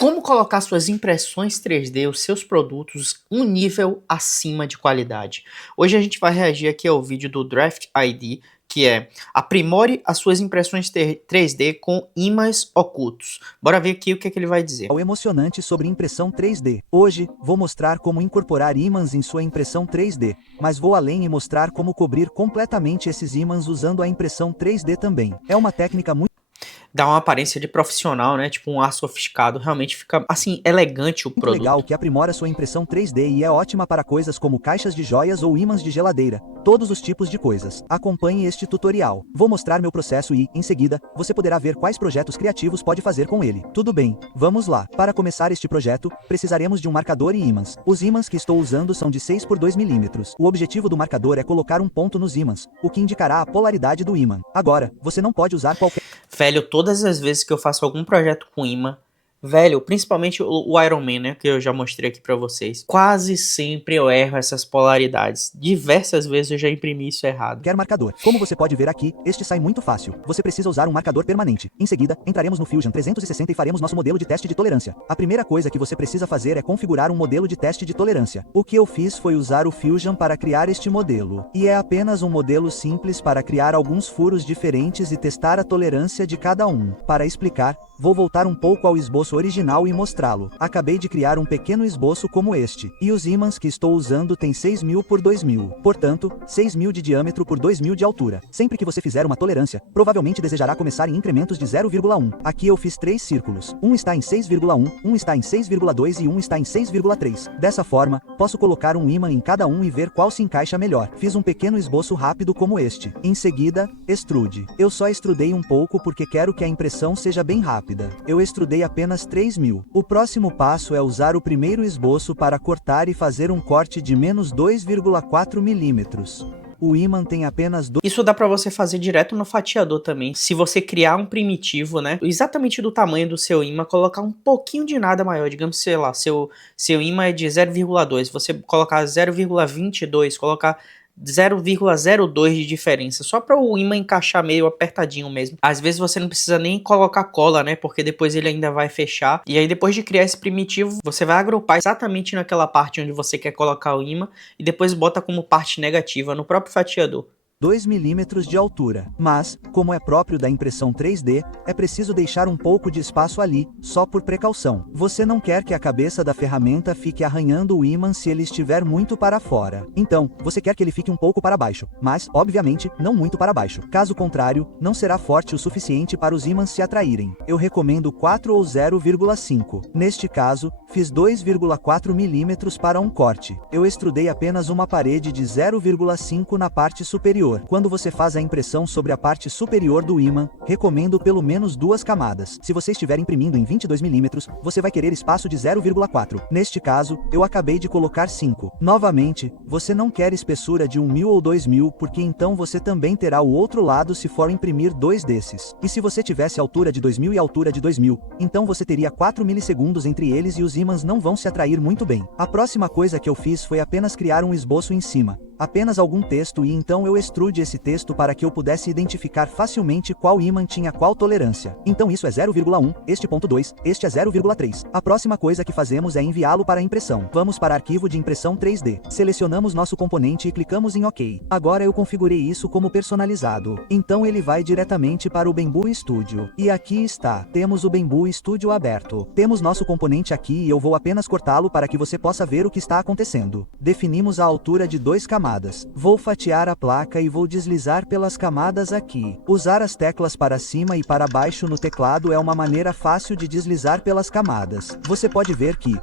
Como colocar suas impressões 3D, os seus produtos, um nível acima de qualidade. Hoje a gente vai reagir aqui ao vídeo do Draft ID, que é aprimore as suas impressões 3D com ímãs ocultos. Bora ver aqui o que é que ele vai dizer. O emocionante sobre impressão 3D. Hoje, vou mostrar como incorporar ímãs em sua impressão 3D, mas vou além e mostrar como cobrir completamente esses ímãs usando a impressão 3D também. É uma técnica muito Dá uma aparência de profissional, né? Tipo um ar sofisticado. Realmente fica, assim, elegante o muito produto. legal que aprimora sua impressão 3D e é ótima para coisas como caixas de joias ou ímãs de geladeira. Todos os tipos de coisas. Acompanhe este tutorial. Vou mostrar meu processo e, em seguida, você poderá ver quais projetos criativos pode fazer com ele. Tudo bem, vamos lá. Para começar este projeto, precisaremos de um marcador e ímãs. Os ímãs que estou usando são de 6 por 2 mm. O objetivo do marcador é colocar um ponto nos ímãs, o que indicará a polaridade do ímã. Agora, você não pode usar qualquer Velho, todas as vezes que eu faço algum projeto com imã, velho, principalmente o Iron Man, né, que eu já mostrei aqui pra vocês, quase sempre eu erro essas polaridades. Diversas vezes eu já imprimi isso errado. marcador. Como você pode ver aqui, este sai muito fácil. Você precisa usar um marcador permanente. Em seguida, entraremos no Fusion 360 e faremos nosso modelo de teste de tolerância. A primeira coisa que você precisa fazer é configurar um modelo de teste de tolerância. O que eu fiz foi usar o Fusion para criar este modelo. E é apenas um modelo simples para criar alguns furos diferentes e testar a tolerância de cada um. Para explicar, vou voltar um pouco ao esboço original e mostrá-lo. Acabei de criar um pequeno esboço como este, e os ímãs que estou usando têm 6.000 por 2.000, portanto, 6.000 de diâmetro por 2.000 de altura. Sempre que você fizer uma tolerância, provavelmente desejará começar em incrementos de 0,1. Aqui eu fiz 3 círculos. Um está em 6,1, um está em 6,2 e um está em 6,3. Dessa forma, posso colocar um ímã em cada um e ver qual se encaixa melhor. Fiz um pequeno esboço rápido como este. Em seguida, extrude. Eu só extrudei um pouco porque quero que a impressão seja bem rápida. Eu extrudei apenas 3.000. O próximo passo é usar o primeiro esboço para cortar e fazer um corte de menos 2,4 milímetros. O ímã tem apenas Isso dá pra você fazer direto no fatiador também. Se você criar um primitivo, né, exatamente do tamanho do seu ímã, colocar um pouquinho de nada maior, digamos, sei lá, seu ímã é de 0,2, você colocar 0,22, colocar 0,02 de diferença, só para o ímã encaixar meio apertadinho mesmo. Às vezes você não precisa nem colocar cola, né, porque depois ele ainda vai fechar. E aí depois de criar esse primitivo, você vai agrupar exatamente naquela parte onde você quer colocar o ímã e depois bota como parte negativa no próprio fatiador. 2 milímetros de altura, mas, como é próprio da impressão 3D, é preciso deixar um pouco de espaço ali, só por precaução. Você não quer que a cabeça da ferramenta fique arranhando o ímã se ele estiver muito para fora. Então, você quer que ele fique um pouco para baixo, mas, obviamente, não muito para baixo. Caso contrário, não será forte o suficiente para os ímãs se atraírem. Eu recomendo 4 ou 0,5. Neste caso, fiz 2,4 milímetros para um corte. Eu extrudei apenas uma parede de 0,5 na parte superior. Quando você faz a impressão sobre a parte superior do ímã, recomendo pelo menos 2 camadas. Se você estiver imprimindo em 22 mm, você vai querer espaço de 0,4. Neste caso, eu acabei de colocar 5. Novamente, você não quer espessura de 1.000 ou 2.000, porque então você também terá o outro lado se for imprimir 2 desses. E se você tivesse altura de 2.000 e altura de 2.000, então você teria 4 milissegundos entre eles e os ímãs não vão se atrair muito bem. A próxima coisa que eu fiz foi apenas criar um esboço em cima. Apenas algum texto e então eu extrude esse texto para que eu pudesse identificar facilmente qual ímã tinha qual tolerância. Então isso é 0,1, este ponto 2, este é 0,3. A próxima coisa que fazemos é enviá-lo para a impressão. Vamos para arquivo de impressão 3D. Selecionamos nosso componente e clicamos em OK. Agora eu configurei isso como personalizado. Então ele vai diretamente para o Bambu Studio. E aqui está. Temos o Bambu Studio aberto. Temos nosso componente aqui e eu vou apenas cortá-lo para que você possa ver o que está acontecendo. Definimos a altura de 2 camadas. Vou fatiar a placa e vou deslizar pelas camadas aqui. Usar as teclas para cima e para baixo no teclado é uma maneira fácil de deslizar pelas camadas. Você pode ver que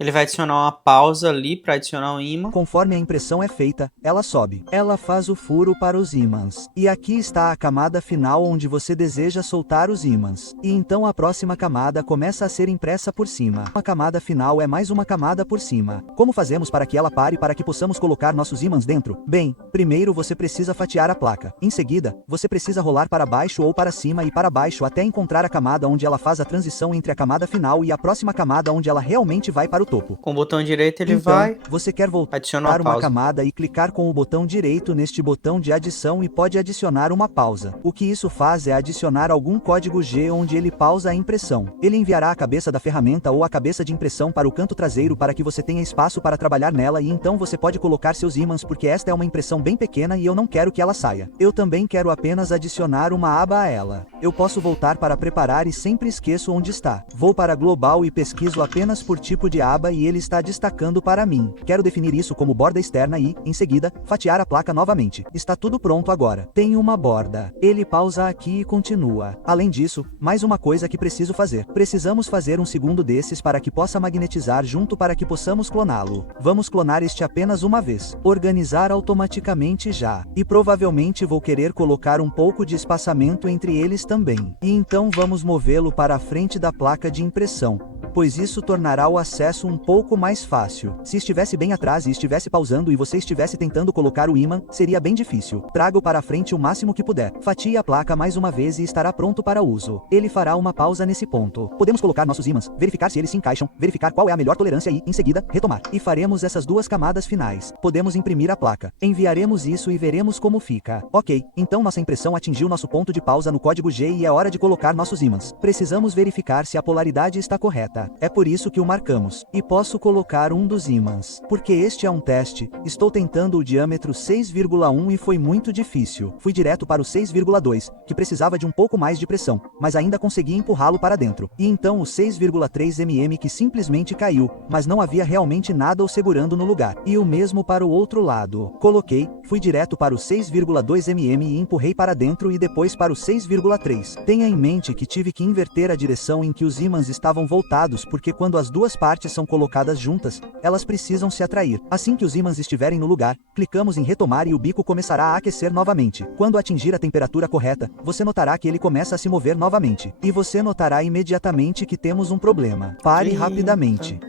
Ele vai adicionar uma pausa ali para adicionar um ímã. conforme a impressão é feita, ela sobe. Ela faz o furo para os ímãs. E aqui está a camada final onde você deseja soltar os ímãs. E então a próxima camada começa a ser impressa por cima. A camada final é mais uma camada por cima. Como fazemos para que ela pare para que possamos colocar nossos ímãs dentro? Bem, primeiro você precisa fatiar a placa. Em seguida, você precisa rolar para baixo ou para cima e para baixo até encontrar a camada onde ela faz a transição entre a camada final e a próxima camada onde ela realmente vai para o topo. Com o botão direito ele Então, vai você quer voltar adicionar uma uma pausa. camada e clicar com o botão direito neste botão de adição e pode adicionar uma pausa. O que isso faz é adicionar algum código G onde ele pausa a impressão. Ele enviará a cabeça da ferramenta ou a cabeça de impressão para o canto traseiro para que você tenha espaço para trabalhar nela e então você pode colocar seus ímãs porque esta é uma impressão bem pequena e eu não quero que ela saia. Eu também quero apenas adicionar uma aba a ela. Eu posso voltar para preparar e sempre esqueço onde está. Vou para global e pesquiso apenas por tipo de aba e ele está destacando para mim. Quero definir isso como borda externa e, em seguida, fatiar a placa novamente. Está tudo pronto agora. Tem uma borda. Ele pausa aqui e continua. Além disso, mais uma coisa que preciso fazer. Precisamos fazer um segundo desses para que possa magnetizar junto para que possamos cloná-lo. Vamos clonar este apenas uma vez. Organizar automaticamente já. E provavelmente vou querer colocar um pouco de espaçamento entre eles também. E então vamos movê-lo para a frente da placa de impressão, pois isso tornará o acesso um pouco mais fácil. Se estivesse bem atrás e estivesse pausando e você estivesse tentando colocar o ímã, seria bem difícil. Traga-o para frente o máximo que puder. Fatie a placa mais uma vez e estará pronto para uso. Ele fará uma pausa nesse ponto. Podemos colocar nossos ímãs, verificar se eles se encaixam, verificar qual é a melhor tolerância e, em seguida, retomar. E faremos essas duas camadas finais. Podemos imprimir a placa. Enviaremos isso e veremos como fica. Ok, então nossa impressão atingiu nosso ponto de pausa no código G e é hora de colocar nossos ímãs. Precisamos verificar se a polaridade está correta. É por isso que o marcamos. E posso colocar um dos ímãs. Porque este é um teste, estou tentando o diâmetro 6,1 e foi muito difícil. Fui direto para o 6,2, que precisava de um pouco mais de pressão, mas ainda consegui empurrá-lo para dentro. E então o 6,3 mm que simplesmente caiu, mas não havia realmente nada o segurando no lugar. E o mesmo para o outro lado. Coloquei, fui direto para o 6,2 mm e empurrei para dentro e depois para o 6,3. Tenha em mente que tive que inverter a direção em que os ímãs estavam voltados porque quando as duas partes são colocadas juntas, elas precisam se atrair. Assim que os ímãs estiverem no lugar, clicamos em retomar e o bico começará a aquecer novamente. Quando atingir a temperatura correta, você notará que ele começa a se mover novamente. E você notará imediatamente que temos um problema. Pare rapidamente.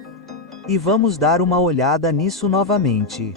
E vamos dar uma olhada nisso novamente.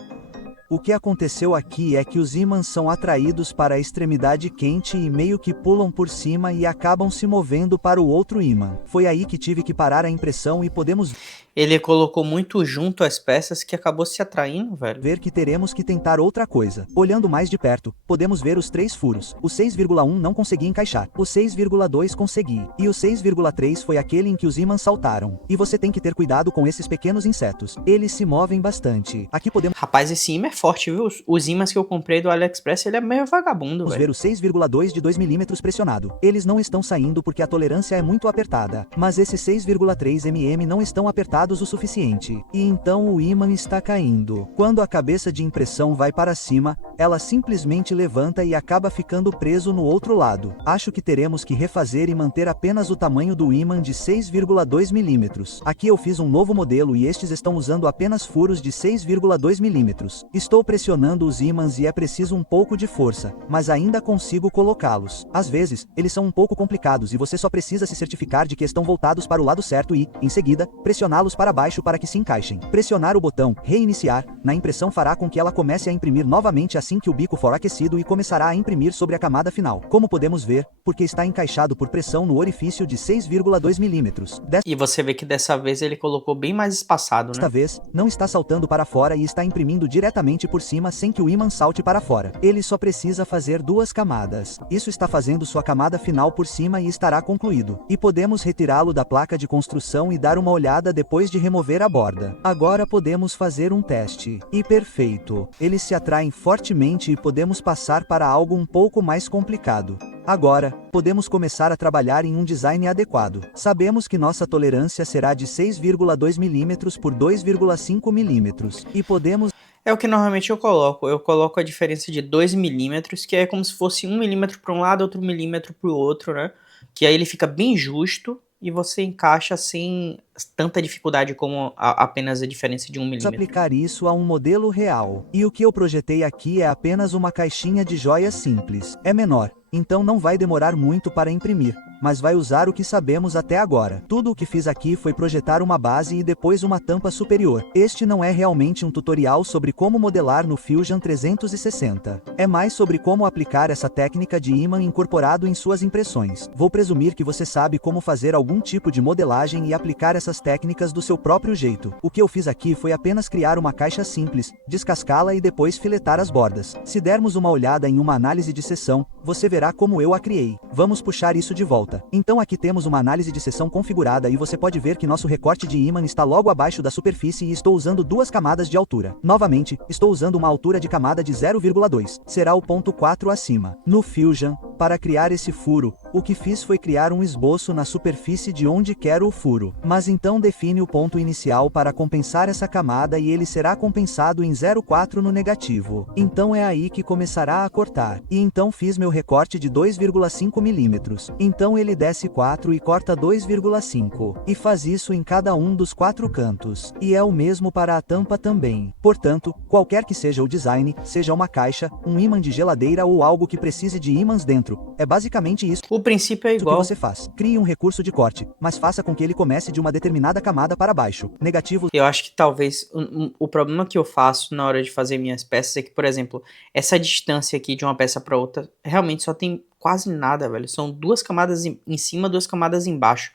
O que aconteceu aqui é que os ímãs são atraídos para a extremidade quente e meio que pulam por cima e acabam se movendo para o outro ímã. Foi aí que tive que parar a impressão e podemos Ele colocou muito junto as peças que acabou se atraindo, velho. ver que teremos que tentar outra coisa. Olhando mais de perto, podemos ver os 3 furos. O 6,1 não consegui encaixar. O 6,2 consegui. E o 6,3 foi aquele em que os ímãs saltaram. E você tem que ter cuidado com esses pequenos insetos. Eles se movem bastante. Aqui podemos Rapaz, esse imã é forte, viu? Os ímãs que eu comprei do AliExpress, ele é meio vagabundo, ver velho. o 6,2 de 2 mm pressionado. Eles não estão saindo porque a tolerância é muito apertada. Mas esses 6,3 mm não estão apertados o suficiente. E então o ímã está caindo. Quando a cabeça de impressão vai para cima, ela simplesmente levanta e acaba ficando preso no outro lado. Acho que teremos que refazer e manter apenas o tamanho do ímã de 6,2 mm. Aqui eu fiz um novo modelo e estes estão usando apenas furos de 6,2 mm. Estou pressionando os ímãs e é preciso um pouco de força, mas ainda consigo colocá-los. Às vezes, eles são um pouco complicados e você só precisa se certificar de que estão voltados para o lado certo e, em seguida, pressioná-los para baixo para que se encaixem. Pressionar o botão Reiniciar na impressão fará com que ela comece a imprimir novamente assim que o bico for aquecido e começará a imprimir sobre a camada final. Como podemos ver, porque está encaixado por pressão no orifício de 6,2 mm. E você vê que dessa vez ele colocou bem mais espaçado, Desta né? vez, não está saltando para fora e está imprimindo diretamente por cima sem que o ímã salte para fora. Ele só precisa fazer 2 camadas. Isso está fazendo sua camada final por cima e estará concluído. E podemos retirá-lo da placa de construção e dar uma olhada depois de remover a borda. Agora podemos fazer um teste. E perfeito. Eles se atraem fortemente e podemos passar para algo um pouco mais complicado. Agora, podemos começar a trabalhar em um design adequado. Sabemos que nossa tolerância será de 6,2 mm por 2,5 mm. E podemos É o que normalmente eu coloco. Eu coloco a diferença de 2 milímetros, que é como se fosse 1 milímetro para um lado, outro milímetro para o outro, né? Que aí ele fica bem justo e você encaixa sem tanta dificuldade como apenas a diferença de 1 milímetro. aplicar isso a um modelo real. E o que eu projetei aqui é apenas uma caixinha de joias simples. É menor, então não vai demorar muito para imprimir. mas vai usar o que sabemos até agora. Tudo o que fiz aqui foi projetar uma base e depois uma tampa superior. Este não é realmente um tutorial sobre como modelar no Fusion 360. É mais sobre como aplicar essa técnica de ímã incorporado em suas impressões. Vou presumir que você sabe como fazer algum tipo de modelagem e aplicar essas técnicas do seu próprio jeito. O que eu fiz aqui foi apenas criar uma caixa simples, descascá-la e depois filetar as bordas. Se dermos uma olhada em uma análise de seção, você verá como eu a criei. Vamos puxar isso de volta. Então aqui temos uma análise de seção configurada e você pode ver que nosso recorte de ímã está logo abaixo da superfície e estou usando 2 camadas de altura. Novamente, estou usando uma altura de camada de 0,2. Será o ponto 4 acima. No Fusion, para criar esse furo, o que fiz foi criar um esboço na superfície de onde quero o furo. Mas então define o ponto inicial para compensar essa camada e ele será compensado em 0,4 no negativo. Então é aí que começará a cortar. E então fiz meu recorte de 2,5 milímetros. Então ele desce 4 e corta 2,5. E faz isso em cada um dos 4 cantos. E é o mesmo para a tampa também. Portanto, qualquer que seja o design, seja uma caixa, um ímã de geladeira ou algo que precise de ímãs dentro, é basicamente isso. O princípio é O que igual. você faz? Crie um recurso de corte, mas faça com que ele comece de uma determinada camada para baixo. Negativo. Eu acho que talvez o problema que eu faço na hora de fazer minhas peças é que, por exemplo, essa distância aqui de uma peça para outra realmente só tem quase nada, velho. São 2 camadas em cima, 2 camadas embaixo.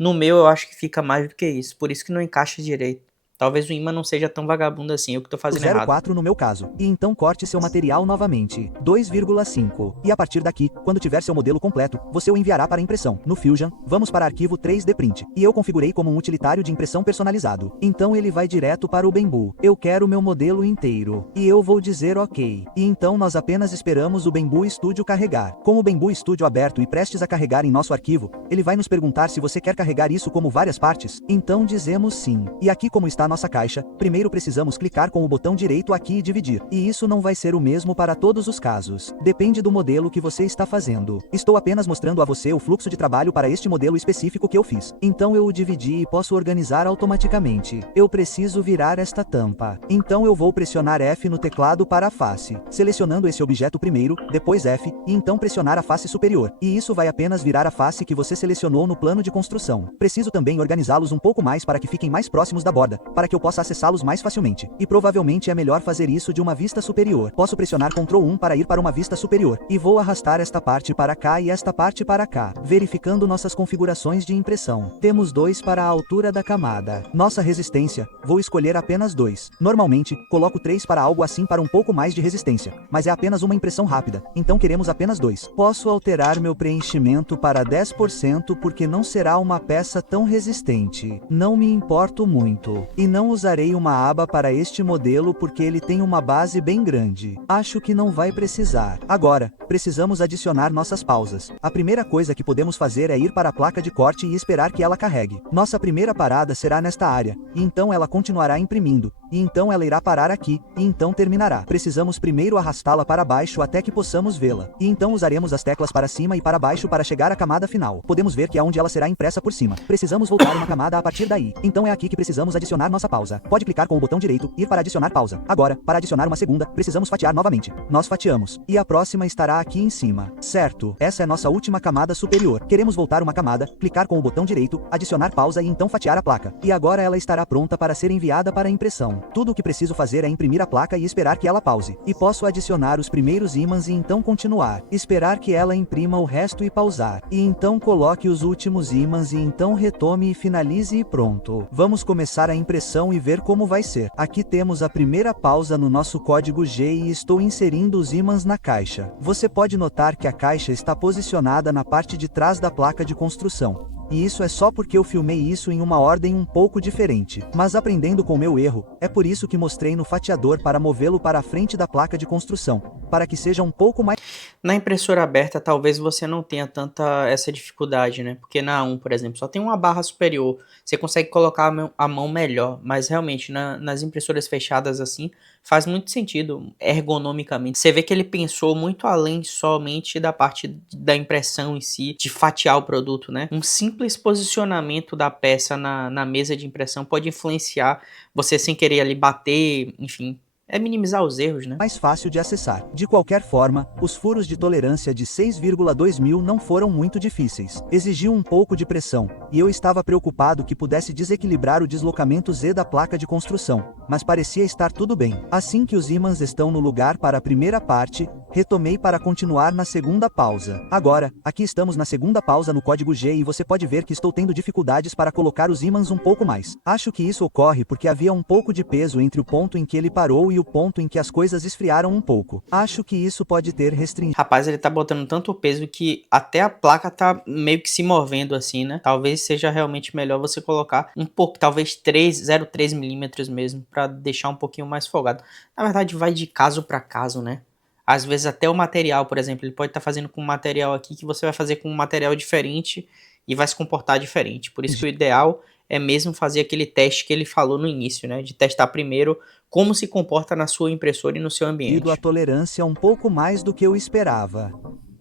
No meu eu acho que fica mais do que isso, por isso que não encaixa direito. Talvez o ímã não seja tão vagabundo assim, eu que tô fazendo errado. 0,4 no meu caso. E então corte seu material novamente. 2,5. E a partir daqui, quando tiver seu modelo completo, você o enviará para impressão. No Fusion, vamos para arquivo 3D Print. E eu configurei como um utilitário de impressão personalizado. Então ele vai direto para o Bambu. Eu quero meu modelo inteiro. E eu vou dizer OK. E então nós apenas esperamos o Bambu Studio carregar. Com o Bambu Studio aberto e prestes a carregar em nosso arquivo, ele vai nos perguntar se você quer carregar isso como várias partes. Então dizemos sim. E aqui como está nossa caixa, primeiro precisamos clicar com o botão direito aqui e dividir. E isso não vai ser o mesmo para todos os casos. Depende do modelo que você está fazendo. Estou apenas mostrando a você o fluxo de trabalho para este modelo específico que eu fiz. Então eu o dividi e posso organizar automaticamente. Eu preciso virar esta tampa. Então eu vou pressionar F no teclado para a face, selecionando esse objeto primeiro, depois F, e então pressionar a face superior. E isso vai apenas virar a face que você selecionou no plano de construção. Preciso também organizá-los um pouco mais para que fiquem mais próximos da borda, para que eu possa acessá-los mais facilmente. E provavelmente é melhor fazer isso de uma vista superior. Posso pressionar Ctrl 1 para ir para uma vista superior. E vou arrastar esta parte para cá e esta parte para cá, verificando nossas configurações de impressão. Temos 2 para a altura da camada. Nossa resistência, vou escolher apenas 2. Normalmente, coloco 3 para algo assim para um pouco mais de resistência, mas é apenas uma impressão rápida, então queremos apenas 2. Posso alterar meu preenchimento para 10% porque não será uma peça tão resistente. Não me importo muito. E não usarei uma aba para este modelo porque ele tem uma base bem grande. Acho que não vai precisar. Agora, precisamos adicionar nossas pausas. A primeira coisa que podemos fazer é ir para a placa de corte e esperar que ela carregue. Nossa primeira parada será nesta área, e então ela continuará imprimindo, e então ela irá parar aqui, e então terminará. Precisamos primeiro arrastá-la para baixo até que possamos vê-la, e então usaremos as teclas para cima e para baixo para chegar à camada final. Podemos ver que é onde ela será impressa por cima. Precisamos voltar uma camada a partir daí. Então é aqui que precisamos adicionar nossa pausa. Pode clicar com o botão direito, ir para adicionar pausa. Agora, para adicionar uma segunda, precisamos fatiar novamente. Nós fatiamos, e a próxima estará aqui em cima. Certo, essa é nossa última camada superior. Queremos voltar uma camada, clicar com o botão direito, adicionar pausa e então fatiar a placa. E agora ela estará pronta para ser enviada para impressão. Tudo o que preciso fazer é imprimir a placa e esperar que ela pause. E posso adicionar os primeiros ímãs e então continuar. Esperar que ela imprima o resto e pausar. E então coloque os últimos ímãs e então retome e finalize e pronto. Vamos começar a impressão e ver como vai ser. Aqui temos a primeira pausa no nosso código G e estou inserindo os ímãs na caixa. Você pode notar que a caixa está posicionada na parte de trás da placa de construção. E isso é só porque eu filmei isso em uma ordem um pouco diferente. Mas aprendendo com meu erro, é por isso que mostrei no fatiador para movê-lo para a frente da placa de construção, para que seja um pouco mais... Na impressora aberta, talvez você não tenha tanta essa dificuldade, né? Porque na A1, por exemplo, só tem uma barra superior. Você consegue colocar a mão melhor, mas realmente nas impressoras fechadas assim, faz muito sentido ergonomicamente. Você vê que ele pensou muito além somente da parte da impressão em si, de fatiar o produto, né? Um simples posicionamento da peça na mesa de impressão pode influenciar você sem querer ali bater, enfim... é minimizar os erros, né? mais fácil de acessar. De qualquer forma, os furos de tolerância de 6,2 mil não foram muito difíceis. Exigiam um pouco de pressão, e eu estava preocupado que pudesse desequilibrar o deslocamento Z da placa de construção, mas parecia estar tudo bem. Assim que os ímãs estão no lugar para a primeira parte, retomei para continuar na segunda pausa. Agora, aqui estamos na segunda pausa no código G e você pode ver que estou tendo dificuldades para colocar os ímãs um pouco mais. Acho que isso ocorre porque havia um pouco de peso entre o ponto em que ele parou e o ponto em que as coisas esfriaram um pouco. Acho que isso pode ter restringido. Rapaz, ele tá botando tanto peso que até a placa tá meio que se movendo assim, né? Talvez seja realmente melhor você colocar um pouco, talvez 0,3 milímetros mesmo, pra deixar um pouquinho mais folgado. Na verdade, vai de caso pra caso, né? Às vezes até o material, por exemplo, ele pode estar fazendo com um material aqui que você vai fazer com um material diferente e vai se comportar diferente. Por isso que o ideal é mesmo fazer aquele teste que ele falou no início, né? De testar primeiro como se comporta na sua impressora e no seu ambiente. A tolerância um pouco mais do que eu esperava.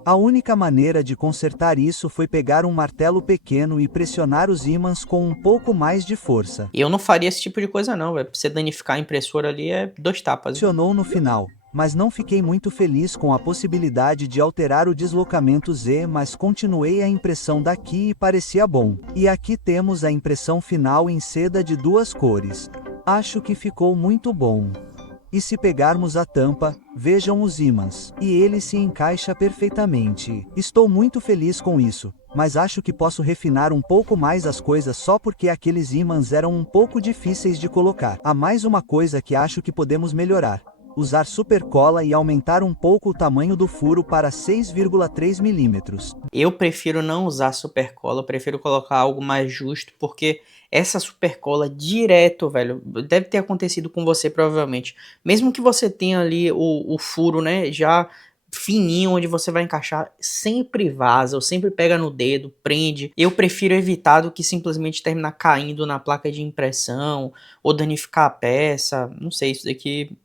A única maneira de consertar isso foi pegar um martelo pequeno e pressionar os ímãs com um pouco mais de força. Eu não faria esse tipo de coisa não, velho. Pra você danificar a impressora ali é 2 tapas. Funcionou no final, mas não fiquei muito feliz com a possibilidade de alterar o deslocamento Z, mas continuei a impressão daqui e parecia bom. E aqui temos a impressão final em seda de 2 cores. Acho que ficou muito bom. E se pegarmos a tampa, vejam os ímãs, e ele se encaixa perfeitamente. Estou muito feliz com isso, mas acho que posso refinar um pouco mais as coisas só porque aqueles ímãs eram um pouco difíceis de colocar. Há mais uma coisa que acho que podemos melhorar. Usar supercola e aumentar um pouco o tamanho do furo para 6,3 milímetros. Eu prefiro não usar supercola, eu prefiro colocar algo mais justo, porque essa supercola direto, velho, deve ter acontecido com você provavelmente. Mesmo que você tenha ali o furo, né, já fininho onde você vai encaixar, sempre vaza, ou sempre pega no dedo, prende. Eu prefiro evitar do que simplesmente terminar caindo na placa de impressão, ou danificar a peça, não sei, isso daqui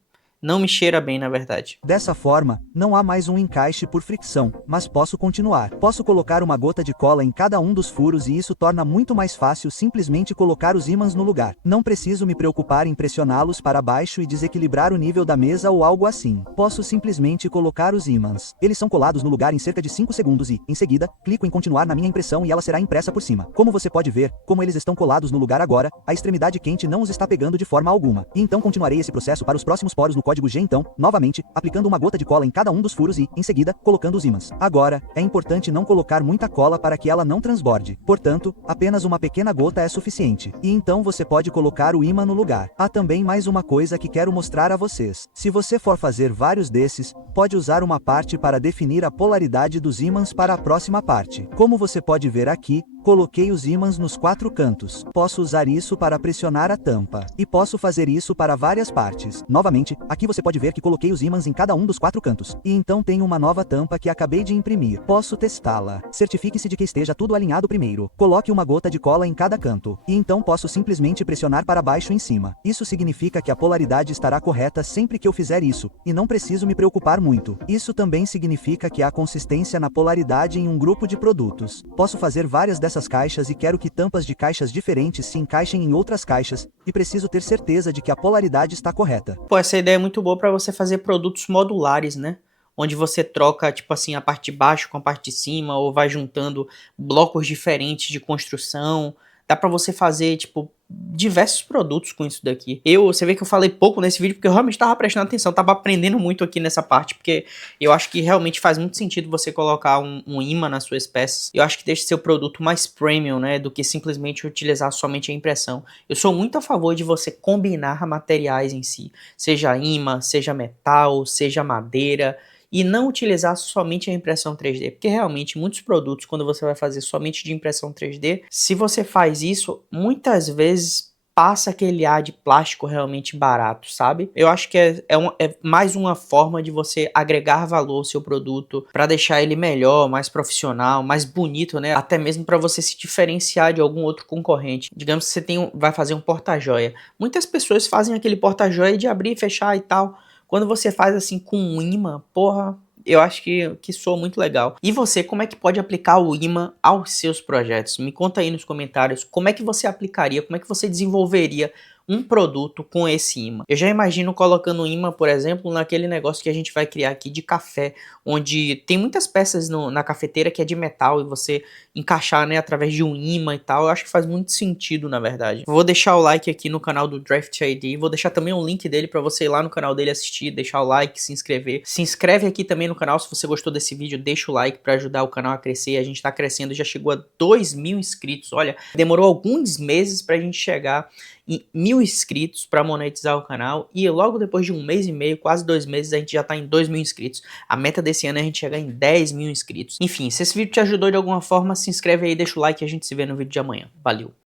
não me cheira bem, na verdade. Dessa forma, não há mais um encaixe por fricção, mas posso continuar. Posso colocar uma gota de cola em cada um dos furos e isso torna muito mais fácil simplesmente colocar os ímãs no lugar. Não preciso me preocupar em pressioná-los para baixo e desequilibrar o nível da mesa ou algo assim. Posso simplesmente colocar os ímãs. Eles são colados no lugar em cerca de 5 segundos e, em seguida, clico em continuar na minha impressão e ela será impressa por cima. Como você pode ver, como eles estão colados no lugar agora, a extremidade quente não os está pegando de forma alguma. E então continuarei esse processo para os próximos poros no código G então, novamente, aplicando uma gota de cola em cada um dos furos e, em seguida, colocando os ímãs. Agora, é importante não colocar muita cola para que ela não transborde. Portanto, apenas uma pequena gota é suficiente. E então você pode colocar o ímã no lugar. Há também mais uma coisa que quero mostrar a vocês. Se você for fazer vários desses, pode usar uma parte para definir a polaridade dos ímãs para a próxima parte. Como você pode ver aqui, coloquei os ímãs nos 4 cantos. Posso usar isso para pressionar a tampa. E posso fazer isso para várias partes. Novamente, aqui você pode ver que coloquei os ímãs em cada um dos 4 cantos. E então tenho uma nova tampa que acabei de imprimir. Posso testá-la. Certifique-se de que esteja tudo alinhado primeiro. Coloque uma gota de cola em cada canto. E então posso simplesmente pressionar para baixo em cima. Isso significa que a polaridade estará correta sempre que eu fizer isso. E não preciso me preocupar muito. Isso também significa que há consistência na polaridade em um grupo de produtos. Posso fazer várias dessas caixas e quero que tampas de caixas diferentes se encaixem em outras caixas, e preciso ter certeza de que a polaridade está correta. Pô, essa ideia é muito boa para você fazer produtos modulares, né? Onde você troca, tipo assim, a parte de baixo com a parte de cima, ou vai juntando blocos diferentes de construção. Dá pra você fazer, tipo, diversos produtos com isso daqui. Você vê que eu falei pouco nesse vídeo, porque eu realmente tava prestando atenção, tava aprendendo muito aqui nessa parte, porque eu acho que realmente faz muito sentido você colocar um imã nas suas peças. Eu acho que deixa seu produto mais premium, né, do que simplesmente utilizar somente a impressão. Eu sou muito a favor de você combinar materiais em si, seja imã, seja metal, seja madeira, e não utilizar somente a impressão 3D, porque realmente muitos produtos, quando você vai fazer somente de impressão 3D, se você faz isso, muitas vezes passa aquele ar de plástico realmente barato, sabe? Eu acho que é mais uma forma de você agregar valor ao seu produto, para deixar ele melhor, mais profissional, mais bonito, né? Até mesmo para você se diferenciar de algum outro concorrente. Digamos que você vai fazer um porta-joia. Muitas pessoas fazem aquele porta-joia de abrir e fechar e tal. Quando você faz assim com um imã, porra, eu acho que soa muito legal. E você, como é que pode aplicar o imã aos seus projetos? Me conta aí nos comentários como é que você aplicaria, como é que você desenvolveria um produto com esse imã. Eu já imagino colocando um imã, por exemplo, naquele negócio que a gente vai criar aqui de café, onde tem muitas peças na cafeteira que é de metal e você encaixar, né, através de um imã e tal. Eu acho que faz muito sentido, na verdade. Vou deixar o like aqui no canal do Draft ID, vou deixar também o link dele para você ir lá no canal dele assistir, deixar o like, se inscrever. Se inscreve aqui também no canal se você gostou desse vídeo, deixa o like para ajudar o canal a crescer. A gente tá crescendo, já chegou a 2.000 inscritos. Olha, demorou alguns meses pra gente chegar em 1.000 inscritos para monetizar o canal, e logo depois de um mês e meio, quase 2 meses, a gente já tá em 2.000 inscritos. A meta desse ano é a gente chegar em 10.000 inscritos. Enfim, se esse vídeo te ajudou de alguma forma, se inscreve aí, deixa o like e a gente se vê no vídeo de amanhã. Valeu!